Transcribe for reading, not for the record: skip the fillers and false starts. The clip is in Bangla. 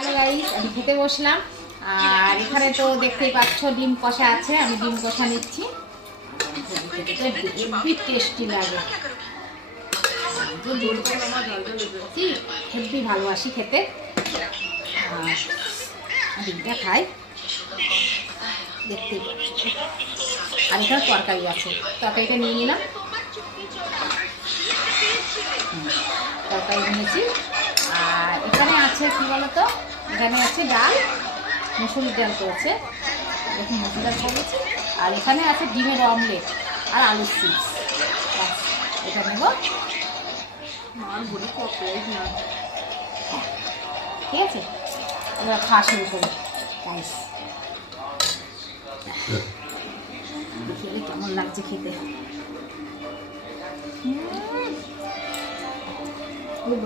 হ্যালো গাইস, আমি খেতে বসলাম। আর এখানে তো দেখতেই পাচ্ছ ডিম কষা আছে, আমি ডিম কষা নিচ্ছি। হেভি টেস্টি লাগে, হেভি ভালোবাসি খেতে। ডিমটা খাই, দেখতেই পাচ্ছি। আর এখানে তরকারি আছে, তরকারিটা নিয়ে নিলাম। তরকারি নিয়েছি। আর এখানে আছে কি বলতো, এখানে আছে ডাল, মুসুরির ডাল করেছে, দেখুন মুসুর ডাল করেছি। আর এখানে আছে ডিমের অমলেট আর আলুর চিপস। এটা নেব, ঠিক আছে। এবার খাওয়া শুরু করি গাইস। দেখি কেমন লাগছে খেতে। খুব